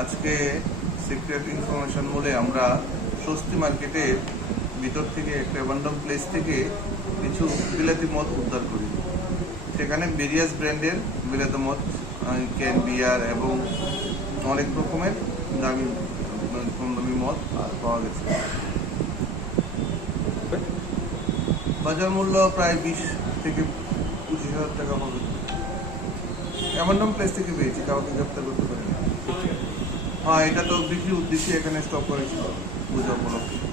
আজকে secret information বলে আমরা স্বস্তি মার্কেটের ভিতর থেকে একটা অ্যাবান্ডন প্লেস থেকে কিছু বিলাতি মদ উদ্ধার করি। সেখানে ভেরিয়াস ব্র্যান্ডের বিলাতি মদ, ক্যান বিয়ার এবং অনেক রকমের দামি কম দামি মদ পাওয়া গেছে। বাজার মূল্য প্রায় 20 থেকে 25,000 টাকা হবে। অ্যাবান্ডন প্লেস থেকে পেয়েছি, কাউকে গ্রেপ্তার করতে পারিনি। হ্যাঁ, এটা তো বিক্রির উদ্দেশ্যে এখানে স্টক করেছিল পূজা উপলক্ষে।